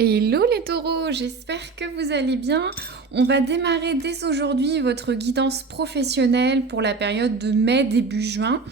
Hello les taureaux, j'espère que vous allez bien. On va démarrer dès aujourd'hui votre guidance professionnelle pour la période de mai début juin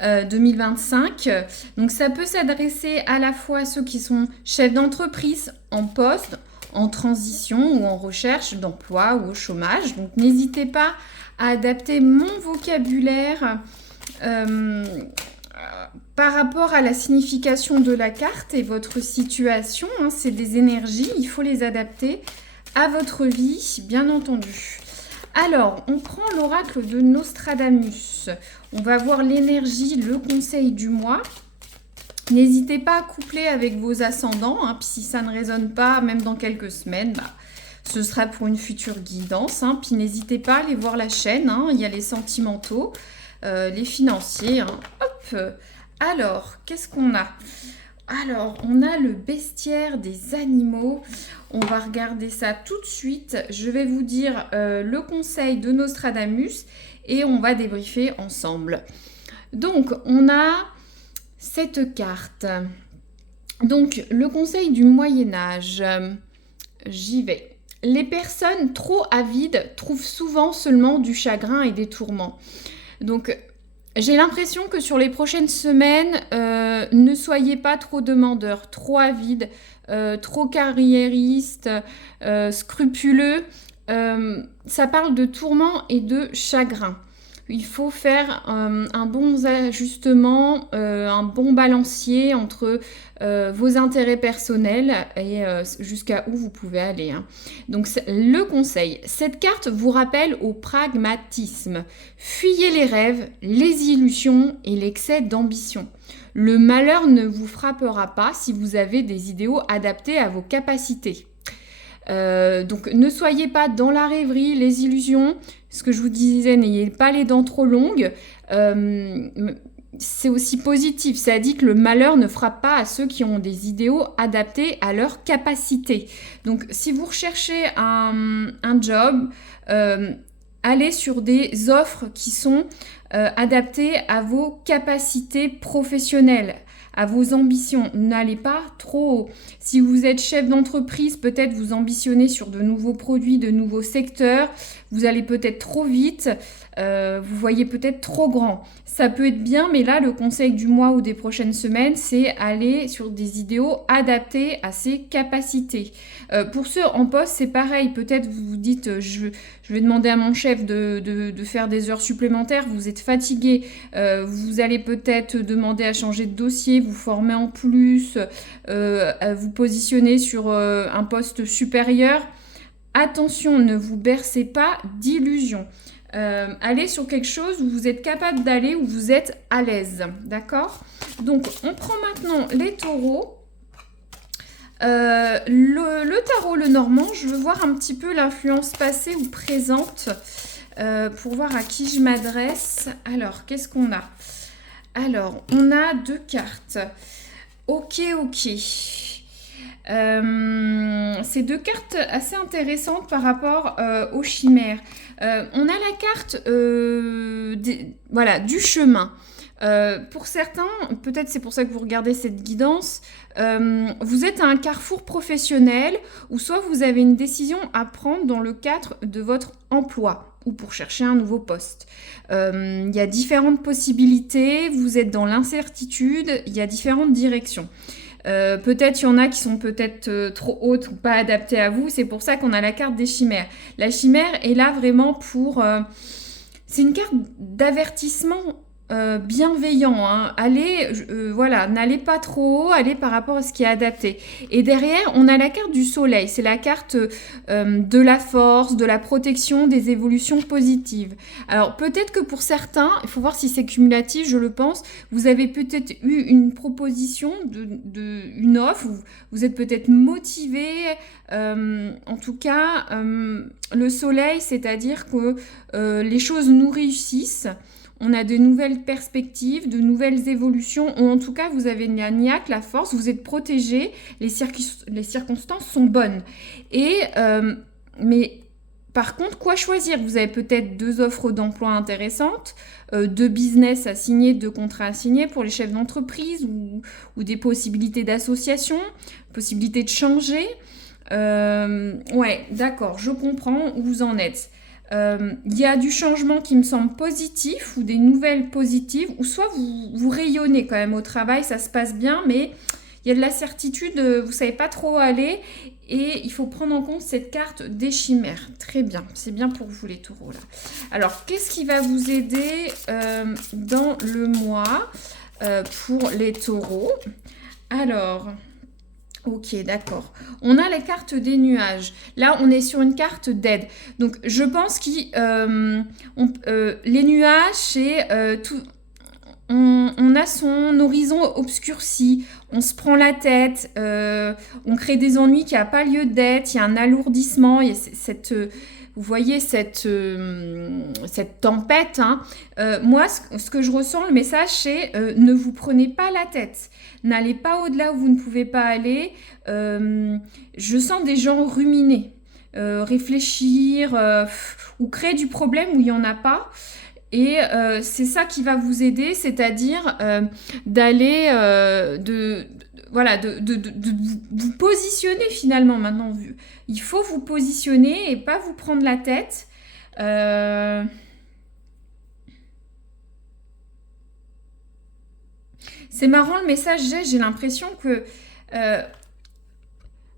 2025. Donc ça peut s'adresser à la fois à ceux qui sont chefs d'entreprise en poste, en transition ou en recherche d'emploi ou au chômage. Donc n'hésitez pas à adapter mon vocabulaire euh, par rapport à la signification de la carte et votre situation. C'est des énergies, il faut les adapter à votre vie, bien entendu. Alors, on prend l'oracle de Nostradamus. On va voir l'énergie, le conseil du mois. N'hésitez pas à coupler avec vos ascendants, puis si ça ne résonne pas, même dans quelques semaines, ce sera pour une future guidance. Puis n'hésitez pas à aller voir la chaîne, il y a les sentimentaux, les financiers. Hop. Alors, qu'est-ce qu'on a? Alors, on a le bestiaire des animaux. On va regarder ça tout de suite. Je vais vous dire le conseil de Nostradamus et on va débriefer ensemble. Donc, on a cette carte. Donc, le conseil du Moyen-Âge. J'y vais. Les personnes trop avides trouvent souvent seulement du chagrin et des tourments. Donc, j'ai l'impression que sur les prochaines semaines, ne soyez pas trop demandeurs, trop avides, trop carriéristes, scrupuleux. Ça parle de tourments et de chagrin. Il faut faire un bon ajustement, un bon balancier entre vos intérêts personnels et jusqu'à où vous pouvez aller. Donc le conseil, cette carte vous rappelle au pragmatisme. Fuyez les rêves, les illusions et l'excès d'ambition. Le malheur ne vous frappera pas si vous avez des idéaux adaptés à vos capacités. Donc ne soyez pas dans la rêverie, les illusions. Ce que je vous disais, n'ayez pas les dents trop longues. C'est aussi positif. Ça dit que le malheur ne frappe pas à ceux qui ont des idéaux adaptés à leurs capacités. Donc si vous recherchez un job, allez sur des offres qui sont adaptées à vos capacités professionnelles, à vos ambitions. N'allez pas trop haut. Si vous êtes chef d'entreprise, peut-être vous ambitionnez sur de nouveaux produits, de nouveaux secteurs. Vous allez peut-être trop vite. Vous voyez peut-être trop grand. Ça peut être bien, mais là, le conseil du mois ou des prochaines semaines, c'est aller sur des idéaux adaptés à ses capacités. Pour ceux en poste, c'est pareil. Peut-être vous vous dites, je vais demander à mon chef de faire des heures supplémentaires. Vous êtes fatigué. Vous allez peut-être demander à changer de dossier, vous former en plus, vous positionner sur un poste supérieur. Attention, ne vous bercez pas d'illusions. Allez sur quelque chose où vous êtes capable d'aller, où vous êtes à l'aise. D'accord? Donc, on prend maintenant les taureaux. Le tarot, le normand, je veux voir un petit peu l'influence passée ou présente pour voir à qui je m'adresse. Alors, qu'est-ce qu'on a? Alors, on a deux cartes. Ok. C'est deux cartes assez intéressantes par rapport aux chimères. On a la carte du chemin. Pour certains, peut-être c'est pour ça que vous regardez cette guidance, vous êtes à un carrefour professionnel ou soit vous avez une décision à prendre dans le cadre de votre emploi ou pour chercher un nouveau poste. Il y a différentes possibilités, vous êtes dans l'incertitude, il y a différentes directions. Peut-être il y en a qui sont peut-être trop hautes ou pas adaptées à vous. C'est pour ça qu'on a la carte des chimères. La chimère est là vraiment pour... c'est une carte d'avertissement bienveillant. Allez, n'allez pas trop haut, allez par rapport à ce qui est adapté. Et derrière, on a la carte du soleil. C'est la carte de la force, de la protection, des évolutions positives. Alors peut-être que pour certains, il faut voir si c'est cumulatif, je le pense, vous avez peut-être eu une proposition, une offre, vous êtes peut-être motivé. En tout cas, le soleil, c'est-à-dire que les choses nous réussissent. On a de nouvelles perspectives, de nouvelles évolutions, ou en tout cas, vous avez la niaque, la force, vous êtes protégé, les circonstances sont bonnes. Mais par contre, quoi choisir? Vous avez peut-être 2 offres d'emploi intéressantes, 2 business à signer, 2 contrats à signer pour les chefs d'entreprise ou des possibilités d'association, possibilités de changer. Ouais, d'accord, je comprends où vous en êtes. Il y a du changement qui me semble positif ou des nouvelles positives, ou soit vous rayonnez quand même au travail, ça se passe bien, mais il y a de la certitude, vous ne savez pas trop où aller, et il faut prendre en compte cette carte des chimères. Très bien, c'est bien pour vous les taureaux là. Alors, qu'est-ce qui va vous aider dans le mois pour les taureaux? Alors... Ok, d'accord. On a la carte des nuages. Là, on est sur une carte d'aide. Donc, je pense que les nuages, c'est tout. On a son horizon obscurci. On se prend la tête. On crée des ennuis qui n'ont pas lieu d'être. Il y a un alourdissement. Il y a vous voyez cette tempête. Hein. Moi, ce que je ressens, le message, c'est ne vous prenez pas la tête. N'allez pas au-delà où vous ne pouvez pas aller. Je sens des gens ruminer, réfléchir ou créer du problème où il n'y en a pas. Et c'est ça qui va vous aider, c'est-à-dire d'aller, voilà, de vous positionner finalement maintenant. Il faut vous positionner et pas vous prendre la tête. C'est marrant le message, j'ai l'impression que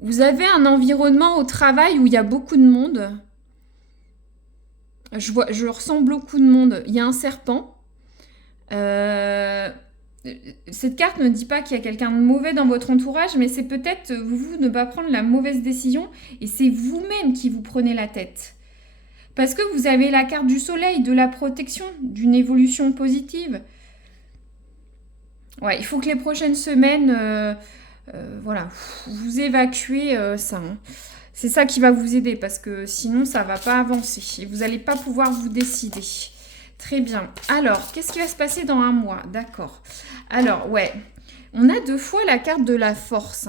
vous avez un environnement au travail où il y a beaucoup de monde. Je ressens beaucoup de monde. Il y a un serpent. Cette carte ne dit pas qu'il y a quelqu'un de mauvais dans votre entourage, mais c'est peut-être vous ne pas prendre la mauvaise décision et c'est vous-même qui vous prenez la tête. Parce que vous avez la carte du soleil, de la protection, d'une évolution positive. Ouais, il faut que les prochaines semaines, voilà, vous évacuez ça. Hein. C'est ça qui va vous aider parce que sinon, ça ne va pas avancer. Et vous n'allez pas pouvoir vous décider. Très bien. Alors, qu'est-ce qui va se passer dans un mois? D'accord. Alors, ouais, on a 2 fois la carte de la force.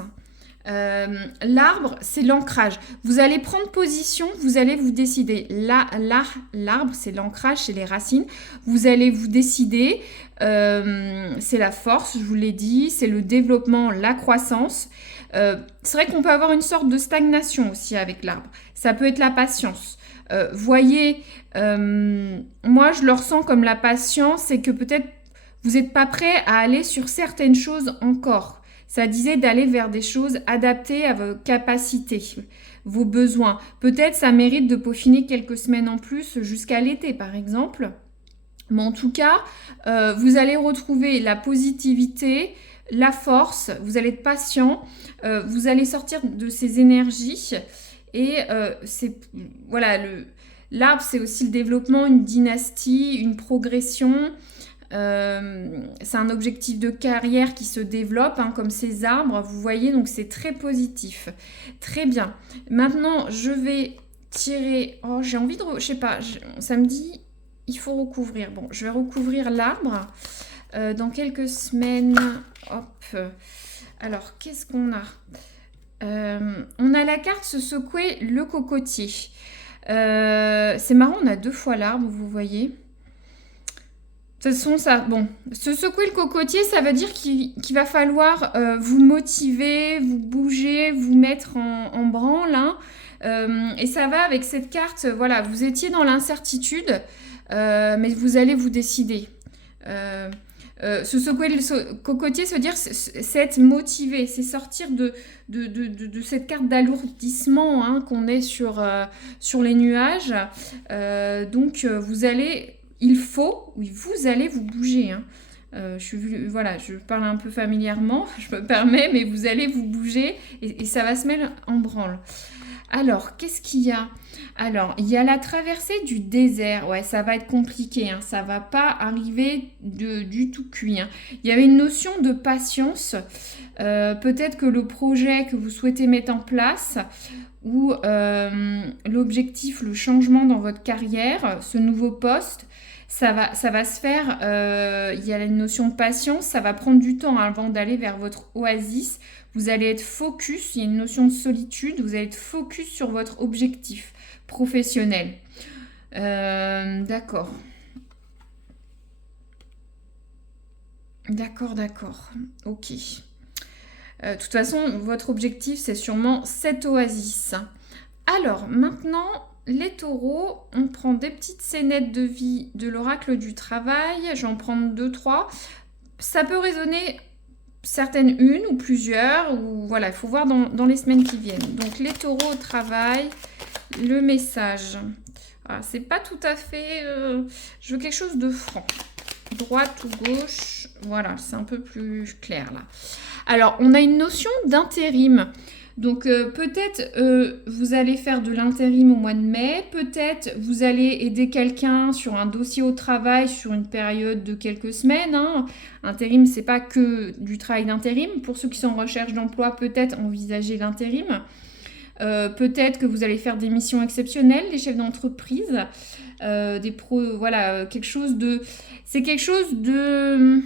L'arbre, c'est l'ancrage. Vous allez prendre position, vous allez vous décider. L'arbre, c'est l'ancrage, c'est les racines. Vous allez vous décider. C'est la force, je vous l'ai dit. C'est le développement, la croissance. C'est vrai qu'on peut avoir une sorte de stagnation aussi avec l'arbre. Ça peut être la patience. Voyez, moi je le ressens comme la patience, c'est que peut-être vous n'êtes pas prêt à aller sur certaines choses encore. Ça disait d'aller vers des choses adaptées à vos capacités, vos besoins. Peut-être ça mérite de peaufiner quelques semaines en plus jusqu'à l'été par exemple. Mais en tout cas, vous allez retrouver la positivité, la force, vous allez être patient, vous allez sortir de ces énergies et voilà, l'arbre c'est aussi le développement, une dynastie, une progression, c'est un objectif de carrière qui se développe comme ces arbres, vous voyez, donc c'est très positif. Très bien, maintenant je vais tirer, oh j'ai envie de, je sais pas, ça me dit il faut recouvrir, bon je vais recouvrir l'arbre. Dans quelques semaines, hop. Alors, qu'est-ce qu'on a? On a la carte se secouer le cocotier. C'est marrant, on a 2 fois l'arbre, vous voyez. De toute façon, ça, bon, se secouer le cocotier, ça veut dire qu'il va falloir vous motiver, vous bouger, vous mettre en branle. Hein. Et ça va avec cette carte, voilà, vous étiez dans l'incertitude, mais vous allez vous décider. Se secouer le cocotier, se dire c'est être motivé, c'est sortir de cette carte d'alourdissement hein, qu'on est sur les nuages. Donc vous allez, vous allez vous bouger. Hein. Voilà, je parle un peu familièrement, je me permets, mais vous allez vous bouger et ça va se mettre en branle. Alors, qu'est-ce qu'il y a? Alors, il y a la traversée du désert. Ouais, ça va être compliqué. Hein. Ça ne va pas arriver du tout cuit. Hein. Il y avait une notion de patience. Peut-être que le projet que vous souhaitez mettre en place ou l'objectif, le changement dans votre carrière, ce nouveau poste, ça va se faire. Il y a une notion de patience. Ça va prendre du temps avant d'aller vers votre oasis Vous allez être focus, il y a une notion de solitude, vous allez être focus sur votre objectif professionnel. D'accord. D'accord, d'accord. Ok. De toute façon, votre objectif, c'est sûrement cette oasis. Alors, maintenant, les taureaux, on prend des petites scénettes de vie de l'oracle du travail. J'en prends 2, 3. Ça peut résonner certaines une ou plusieurs, ou voilà, il faut voir dans les semaines qui viennent. Donc, les taureaux au travail, le message. Ah, c'est pas tout à fait... je veux quelque chose de franc. Droite ou gauche, voilà, c'est un peu plus clair là. Alors, on a une notion d'intérim. Donc, peut-être vous allez faire de l'intérim au mois de mai. Peut-être vous allez aider quelqu'un sur un dossier au travail sur une période de quelques semaines. Hein. Intérim, c'est pas que du travail d'intérim. Pour ceux qui sont en recherche d'emploi, peut-être envisager l'intérim. Peut-être que vous allez faire des missions exceptionnelles, les chefs d'entreprise. Des pros, voilà, quelque chose de... C'est quelque chose de...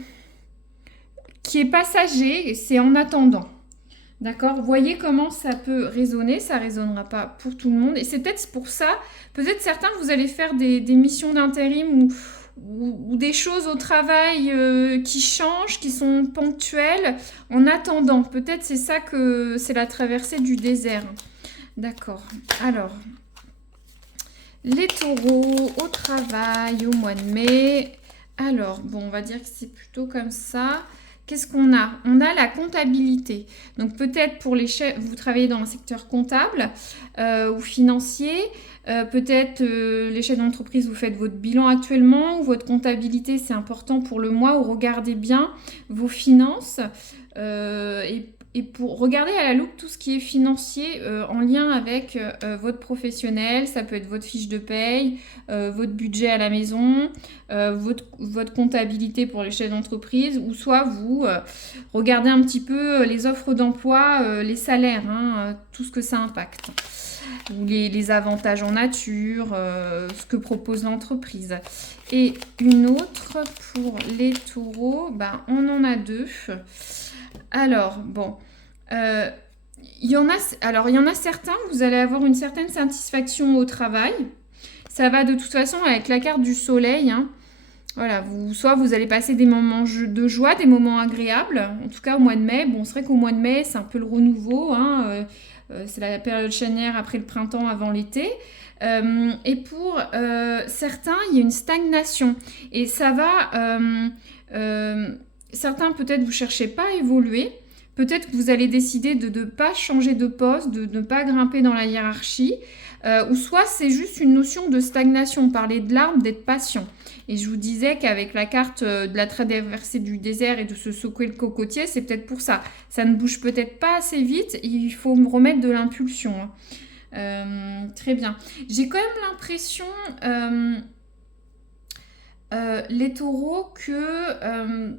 qui est passager, c'est en attendant. D'accord? Voyez comment ça peut résonner, ça ne résonnera pas pour tout le monde. Et c'est peut-être pour ça, peut-être certains, vous allez faire des missions d'intérim ou des choses au travail qui changent, qui sont ponctuelles, en attendant. Peut-être c'est ça que c'est la traversée du désert. D'accord. Alors, les taureaux au travail au mois de mai. Alors, bon, on va dire que c'est plutôt comme ça. Qu'est-ce qu'on a? On a la comptabilité. Donc peut-être pour les chefs, vous travaillez dans un secteur comptable ou financier. Peut-être les chefs d'entreprise, vous faites votre bilan actuellement ou votre comptabilité, c'est important pour le mois, ou regardez bien vos finances et pour regarder à la loupe tout ce qui est financier en lien avec votre professionnel. Ça peut être votre fiche de paye, votre budget à la maison, votre comptabilité pour les chefs d'entreprise, ou soit vous regardez un petit peu les offres d'emploi, les salaires, hein, tout ce que ça impacte. Ou les avantages en nature, ce que propose l'entreprise. Et une autre pour les taureaux, ben, on en a 2. Alors, bon, il y en a certains, vous allez avoir une certaine satisfaction au travail. Ça va de toute façon avec la carte du soleil. Hein. Voilà, soit vous allez passer des moments de joie, des moments agréables. En tout cas, au mois de mai, bon, c'est vrai qu'au mois de mai, c'est un peu le renouveau. Hein, c'est la période charnière après le printemps, avant l'été. Et pour certains, il y a une stagnation. Et ça va... certains, peut-être, vous ne cherchez pas à évoluer. Peut-être que vous allez décider de ne pas changer de poste, de ne pas grimper dans la hiérarchie. Ou soit c'est juste une notion de stagnation. Parler de l'arbre, d'être patient. Et je vous disais qu'avec la carte de la traversée du désert et de se secouer le cocotier, c'est peut-être pour ça. Ça ne bouge peut-être pas assez vite. Il faut me remettre de l'impulsion. Très bien. J'ai quand même l'impression, les taureaux, que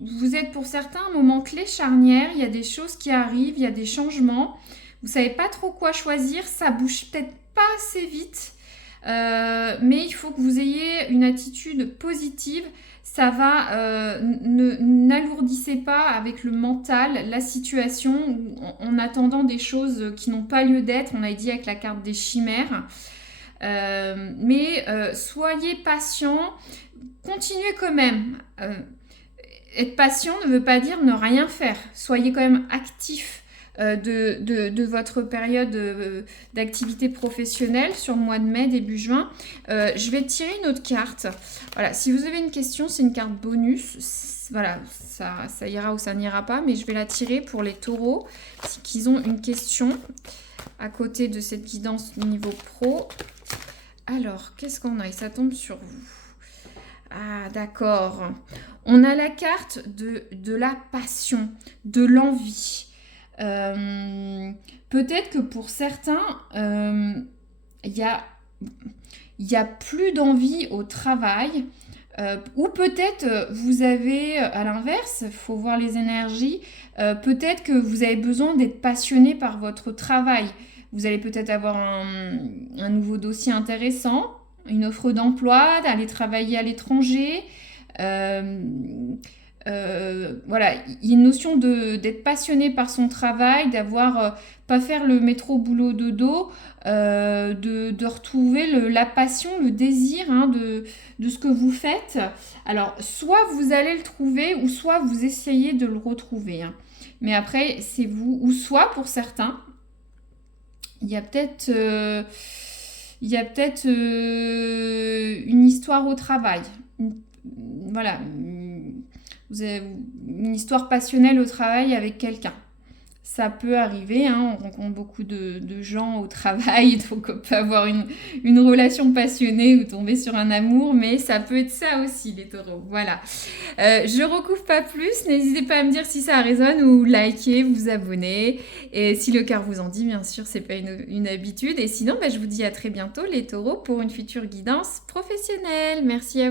vous êtes pour certains un moment clé charnière. Il y a des choses qui arrivent, il y a des changements. Vous ne savez pas trop quoi choisir. Ça bouge peut-être pas assez vite. Mais il faut que vous ayez une attitude positive. Ça va, n'alourdissez pas avec le mental la situation en attendant des choses qui n'ont pas lieu d'être. On a dit avec la carte des chimères. Mais soyez patient, continuez quand même. Être patient ne veut pas dire ne rien faire. Soyez quand même actif. De votre période d'activité professionnelle sur le mois de mai, début juin. Je vais tirer une autre carte. Voilà, si vous avez une question, c'est une carte bonus. Voilà, ça ira ou ça n'ira pas, mais je vais la tirer pour les taureaux qui ont une question à côté de cette guidance niveau pro. Alors, qu'est-ce qu'on a? Et ça tombe sur vous. Ah, d'accord. On a la carte de la passion, de l'envie. Peut-être que pour certains, il y a plus d'envie au travail, ou peut-être vous avez, à l'inverse, il faut voir les énergies, peut-être que vous avez besoin d'être passionné par votre travail. Vous allez peut-être avoir un nouveau dossier intéressant, une offre d'emploi, d'aller travailler à l'étranger. voilà, il y a une notion d'être passionné par son travail, d'avoir pas faire le métro boulot dodo, de retrouver la passion, le désir hein, de ce que vous faites. Alors, soit vous allez le trouver, ou soit vous essayez de le retrouver. Hein. Mais après, c'est vous, ou soit pour certains, il y a peut-être une histoire au travail. Voilà, vous avez une histoire passionnelle au travail avec quelqu'un. Ça peut arriver, hein, on rencontre beaucoup de gens au travail, donc on peut avoir une relation passionnée ou tomber sur un amour, mais ça peut être ça aussi, les taureaux. Voilà. Je recouvre pas plus, n'hésitez pas à me dire si ça résonne ou liker, vous abonner. Et si le cœur vous en dit, bien sûr, c'est pas une habitude. Et sinon, je vous dis à très bientôt, les taureaux, pour une future guidance professionnelle. Merci à vous.